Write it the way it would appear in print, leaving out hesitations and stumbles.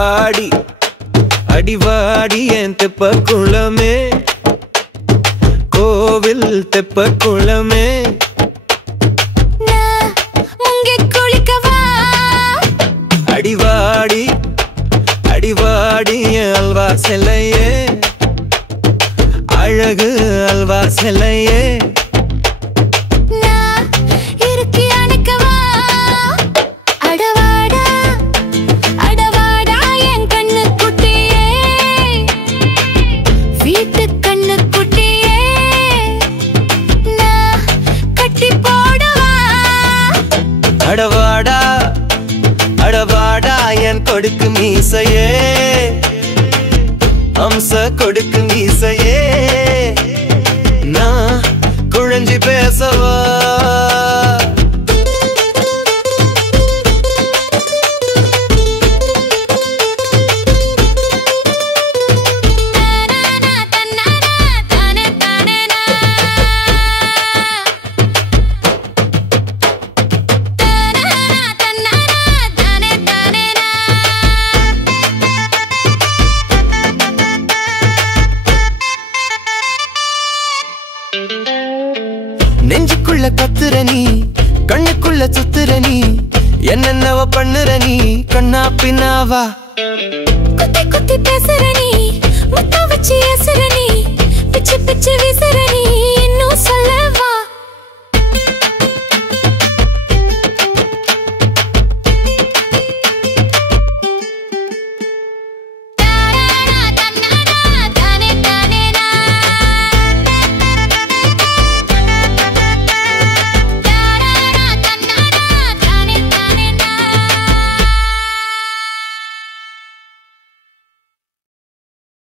அடிவாடி அடிவாடி என் தெப்ப குளமே கோவில் தெப்ப குளமே அடிவாடி அடிவாடி என் அல்வா செல்லையே அழகு அல்வா செல்லையே அடவாடா அடவாடா என் கொடுக்கு மீசையே அம்ச கொடுக்கு மீசையே நான் குழஞ்சி பேசவா நெஞ்சுக்குள்ள கத்துற நீ கண்ணுக்குள்ள சுத்துற நீ என்னென்னவ பண்ணுற நீ கண்ணா பின்னாவா குத்தி குத்தி பேசுற நீ முத்தம் வச்சு ஏசுற நீ பிச்சு பிச்சு வீசுற நீ